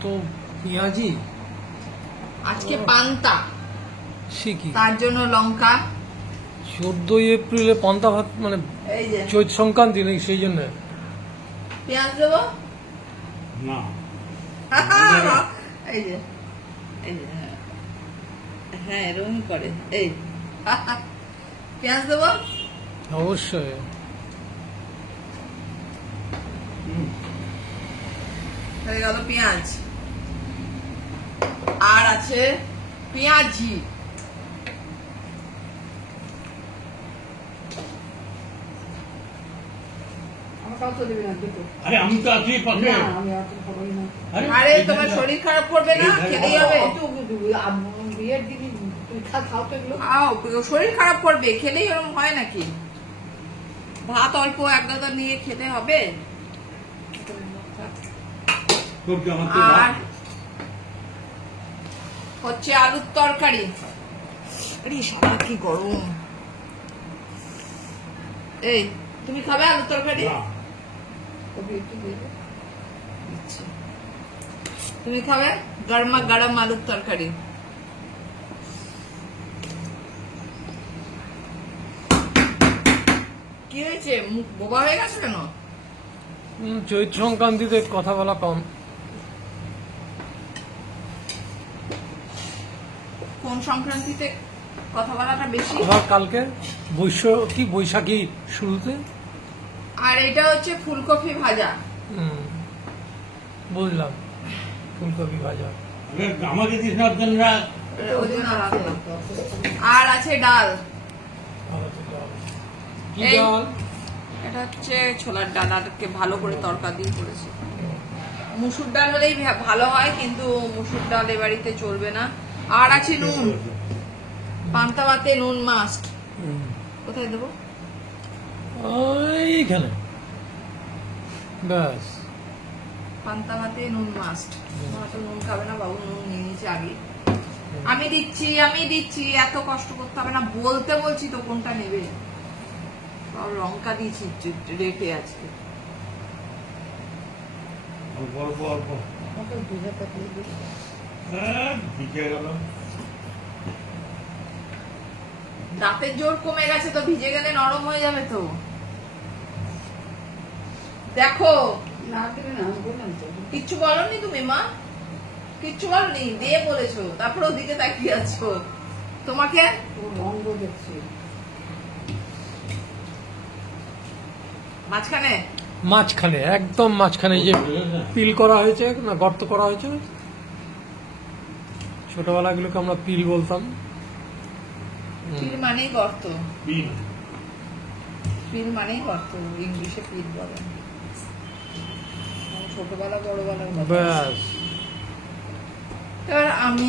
তো পেঁয়াজি আজকে পান্তা শিখি তার জন্য লঙ্কা 14 এপ্রিলে পান্তা ভাত মানে এই যে চৈত সংক্রান্তি নেই সেই জন্য পেঁয়াজ দেবো না এই যে এই যে হ্যাঁ এরকমই করে এই পেঁয়াজ দেবো অবশ্যই হয়ে গেল পেঁয়াজ আর আছে পেঁয়াজি আরে আমি তো আছি পাশে আরে তোমার শরীর খারাপ করবে না খেতেই হবে খাও শরীর খারাপ করবে খেলেই ওরকম হয় নাকি ভাত অল্প এক গাদা নিয়ে খেতে হবে আর হচ্ছে আলুর তরকারি আরে সারা কি গরম এই তুমি খাবে আলুর তরকারি তুমি খাবে গরমা গরম আলুর তরকারি কি হয়েছে মুখ বোবা হয়ে গেছে কেন চৈত সংক্রান্তিতে কথা বলা কম কোন সংক্রান্তিতে কথা বলাটা বেশি আবার কালকে বৈশাখী শুরুতে আর এটা হচ্ছে ফুলকপি ভাজা বুঝলাম ফুলকপি ভাজা আমাকে দিস না ওই জন্য রাখলাম। আর আছে ডাল কি এই- ডাল এটা হচ্ছে ছোলার ডাল আরকে ভালো করে তরকা দিয়ে করেছে মুসুর ডাল হলেই ভালো হয় কিন্তু মুসুর ডাল এ বাড়িতে চলবে না আর আছে নুন পান্তা ভাতে নুন মাস্ট কোথায় দেবো এইখানে ব্যাস পান্তা ভাতে নুন মাস্ট তো নুন খাবে না বাবু নুন নিয়ে নিয়েছে আগে আমি দিচ্ছি এত কষ্ট করতে হবে না বলতে বলছি তো কোনটা নেবে লঙ্কা দিয়েছি রেটে আজকে অল্প অল্প অল্প ভিজে গেল দাঁতের জোর কমে গেছে তো ভিজে গেলে নরম হয়ে যাবে তো দেখো কিচ্ছু বলনি তুমি মা কিচ্ছু বলনি দিয়ে বলেছো তারপর ওদিকে তাকিয়ে আছো তোমাকে মাঝখানে একদম মাঝখানে যে পিল করা হয়েছে না গর্ত করা হয়েছে ছোটবেলাগুলোকে আমরা পিল বলতাম পিল মানেই গর্ত বিন পিল মানেই গর্ত ইংলিশে পিল বলে ছোটবেলা বড়বেলার কথা ব্যাস এবার আমি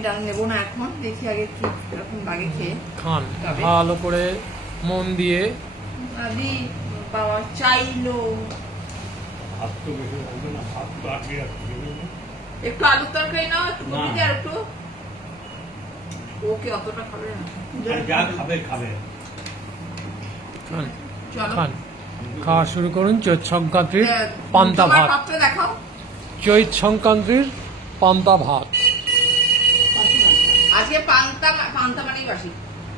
ডাল নেবো না এখন দেখি আগে কি এরকম লাগে খেয়ে খান তবে? ভালো করে মন দিয়ে আদি বাবা চাইলো হাত তো বেশি হবে না হাত তো আটকে রাখতে একটু আলুর তরকারি নাও একটু না। কপি আর একটু ওকে অতটা খাবে না যা খাবে খাবে খান চলো খান খাওয়া শুরু করুন চৈত সংক্রান্তির পান্তা তোমার ভাত পাত্রে দেখাও চৈত সংক্রান্তির পান্তা ভাত আজকে পান্তা মানেই বাসি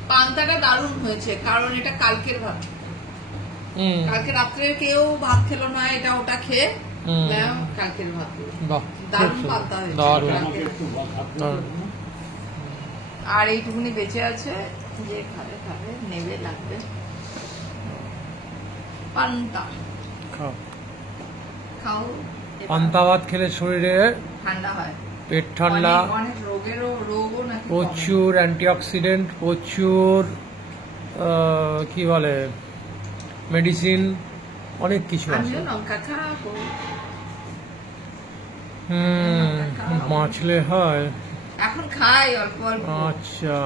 পান্তাটা দারুণ হয়েছে কারণ এটা কালকের ভাত কালকে রাত্রে কেউ ভাত খেলো না এটা ওটা খেয়ে হুম। নাও কালকের ভাত বাহ দারুণ খুব পান্তা সুন্দর। হয়েছে দারুণ আমাকে একটু ভাত দারুণ। আর এইটুকুনি বেঁচে আছে যে খাবে খাবে নেবে লাগবে পান্তা খাও খাও পান্তা ভাত খেলে শরীরে ঠান্ডা হয় পেট ঠান্ডা অনেক রোগও নাকি প্রচুর অ্যান্টিঅক্সিডেন্ট প্রচুর কি বলে মেডিসিন অনেক কিছু আছে আমিও লঙ্কা খাবো বাঁচলে হয় এখন খাই অল্প অল্প আচ্ছা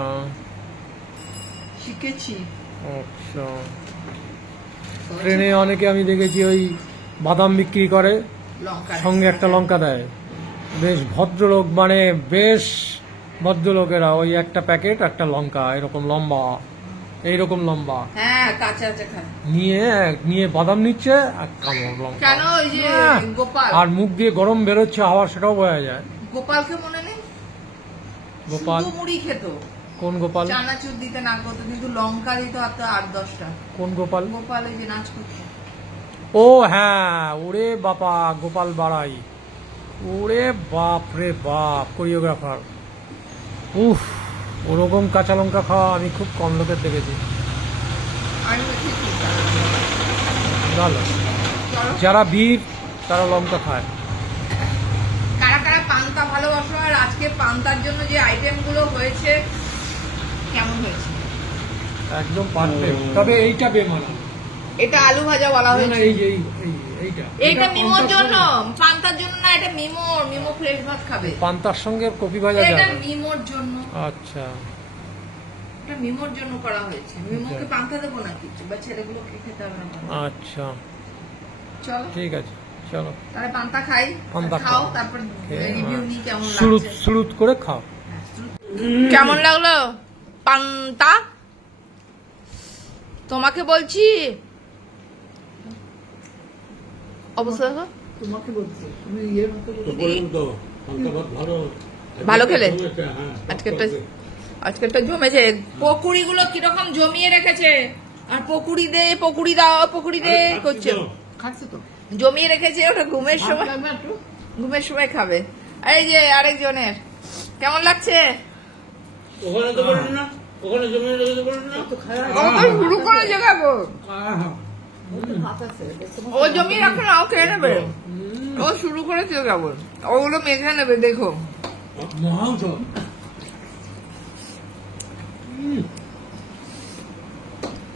শিখেছি আচ্ছা ট্রেনে অনেকে আমি দেখেছি ওই বাদাম বিক্রি করে লঙ্কা সঙ্গে একটা লঙ্কা দেয় বেশ ভদ্রলোক বেশ ভদ্রলোকেরা ওই একটা প্যাকেট একটা লঙ্কা এরকম লম্বা এইরকম লম্বা হ্যাঁ কাঁচা খায়। নিয়ে বাদাম নিচ্ছে আর কামড় লঙ্কা। কেন ওই যে হ্যাঁ। গোপাল, আর মুখ দিয়ে গরম বেরোচ্ছে হাওয়া, সেটাও বোঝা যায়। গোপালকে মনে নেই? গোপাল? শুধু মুড়ি খেত, কোন গোপাল? চানাচুর দিতে না করতো, কিন্তু লঙ্কা দিত হাতে 8-10টা। কোন গোপাল? গোপাল ওই যে নাচ করতো। ও হ্যাঁ, ওরে বাবা, গোপাল বাড়াই, ওরে বাপ রে বাপ, কোরিওগ্রাফার। উফ, ওরকম কাঁচা লঙ্কা খাওয়া আমি খুব কম লোকের দেখেছি। আমি দেখেছি। ভালো, চলো। যারা বীর তারা লঙ্কা খায়। কারা কারা পান্তা ভালোবাসো, আর আজকে পান্তার জন্য যে আইটেম গুলো হয়েছে কেমন হয়েছে? একদম পারফেক্ট, তবে এইটা বেমানা। এটা আলু ভাজা বলা না, না, হয়েছে। এই যে এইটা এইটা মিমোর পান্তার জন্য, সঙ্গে- পান্তার জন্য না, এটা মিমো ফ্রেশ ভাত খাবে। পান্তার সঙ্গে কপি ভাজা এটা যাবে। মিমোর জন্য, আচ্ছা, এটা মিমোর জন্য করা হয়েছে। মিমোকে পান্তা দেবো নাকি, বা ছেলেগুলোকে খেতে হবে না? আচ্ছা, চলো ঠিক আছে, চলো তাহলে পান্তা খাই, পান্তা খাও, খাও। তারপর খেয়ে, রিভিউ নি কেমন সুরুত লাগছে। সুরুত করে খাও। কেমন লাগলো পান্তা? তোমাকে বলছি, অবস্থা দেখো। তোমাকে বলছি, তুমি ইয়ের মতো তো বললাম তো, পান্তা ভাত ভালো। ভালো খেলে? হ্যাঁ, আজকেরটা জমেছে। পকুড়ি গুলো কিরকম জমিয়ে রেখেছে, আর পকুড়ি দাও পকুড়ি দে করছে, খাচ্ছে তো। জমিয়ে রেখেছে। ওটা ঘুমের ভাত সময়, লাগবে একটু? ঘুমের সময় খাবে। এই যে আরেকজনের কেমন লাগছে? ওখানে তো বলেন না, ওখানে জমি রেখে বলেন না। তো খাওয়া ও তো শুরু করে জাগাবো, ভাত আছে, দেখতে ও জমিয়ে রাখো না, ও খেয়ে নেবে। ও শুরু করেছে কেবল, ওগুলো মেখে নেবে, দেখো। মাংস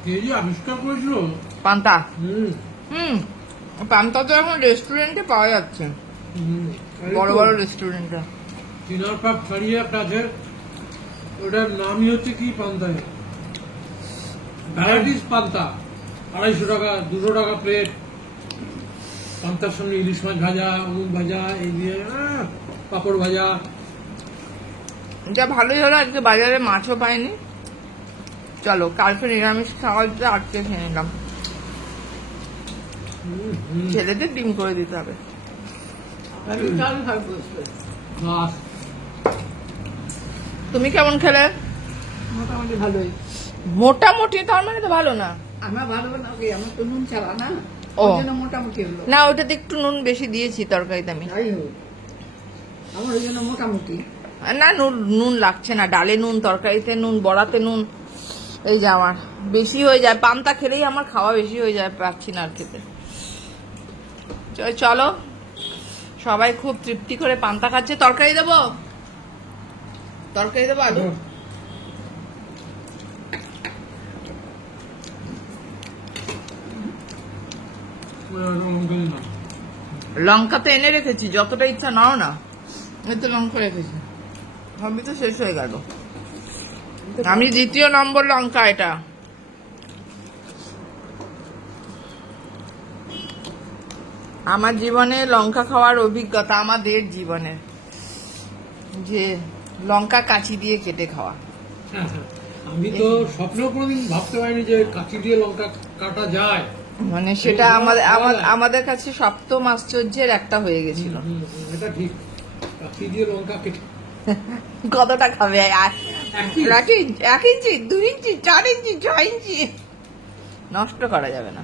কে যে আবিষ্কার করেছিল। পান্তা, পান্তা তো এখন রেস্টুরেন্টে পাওয়া যাচ্ছে, বড় বড় রেস্টুরেন্টে। চিনার পাক ছাড়িয়ে একটা আছে, ওটার নামই হচ্ছে কি পান্তা, ভ্যারাইটিস পান্তা, 250 টাকা 200 টাকা প্লেট। পান্তার সঙ্গে ইলিশ মাছ ভাজা, উনুন ভাজা, এই দিয়ে পাপড় ভাজা। যা ভালোই হলো, আজকে বাজারে মাছও পাইনি। চলো কালকে নিরামিষ খাওয়াতে আজকে খেয়ে নিলাম। ছেলেদের ডিম করে দিতে হবে। আমি কাল ভাত বসবে। বাস, তুমি কেমন খেলে? মোটামুটি ভালোই। মোটামুটি, তার মানে তো ভালো না। আমার ভালো না, আমার তো নুন ছাড়া না, ও। ওই জন্য মোটামুটি হলো। না, ওটাতে একটু নুন বেশি দিয়েছি তরকারিতে আমি। যাই হোক, আমার ওই জন্য মোটামুটি। না, নুন লাগছে না, ডালে নুন, তরকারিতে নুন, বড়াতে নুন। এই যে আমার বেশি হয়ে যায়, পান্তা খেলেই আমার খাওয়া বেশি হয়ে যায়, পাচ্ছি না আর খেতে। চলো, সবাই খুব তৃপ্তি করে পান্তা খাচ্ছে। তরকারি দেবো আলু? লঙ্কা তো এনে রেখেছি, যতটা ইচ্ছা নাও না। এই তো লঙ্কা রেখেছি, সবই তো শেষ হয়ে গেল। আমি 2য় নম্বর লঙ্কা এটা। আমার জীবনে লঙ্কা খাওয়ার অভিজ্ঞতা, আমাদের জীবনে, যে লঙ্কা কাঁচি দিয়ে কেটে খাওয়া। আমি তো স্বপ্নেও কোনোদিন ভাবতে পারিনি যে কাঁচি দিয়ে লঙ্কা কাটা যায়। মানে সেটা আমাদের কাছে সপ্তম আশ্চর্যের একটা হয়ে গেছিল। এটা ঠিক, কাঁচি দিয়ে লঙ্কা কেটে। কতটা খাবে? 1 ইঞ্চি, 2 ইঞ্চি, 4 ইঞ্চি, 6 ইঞ্চি, নষ্ট করা যাবে না।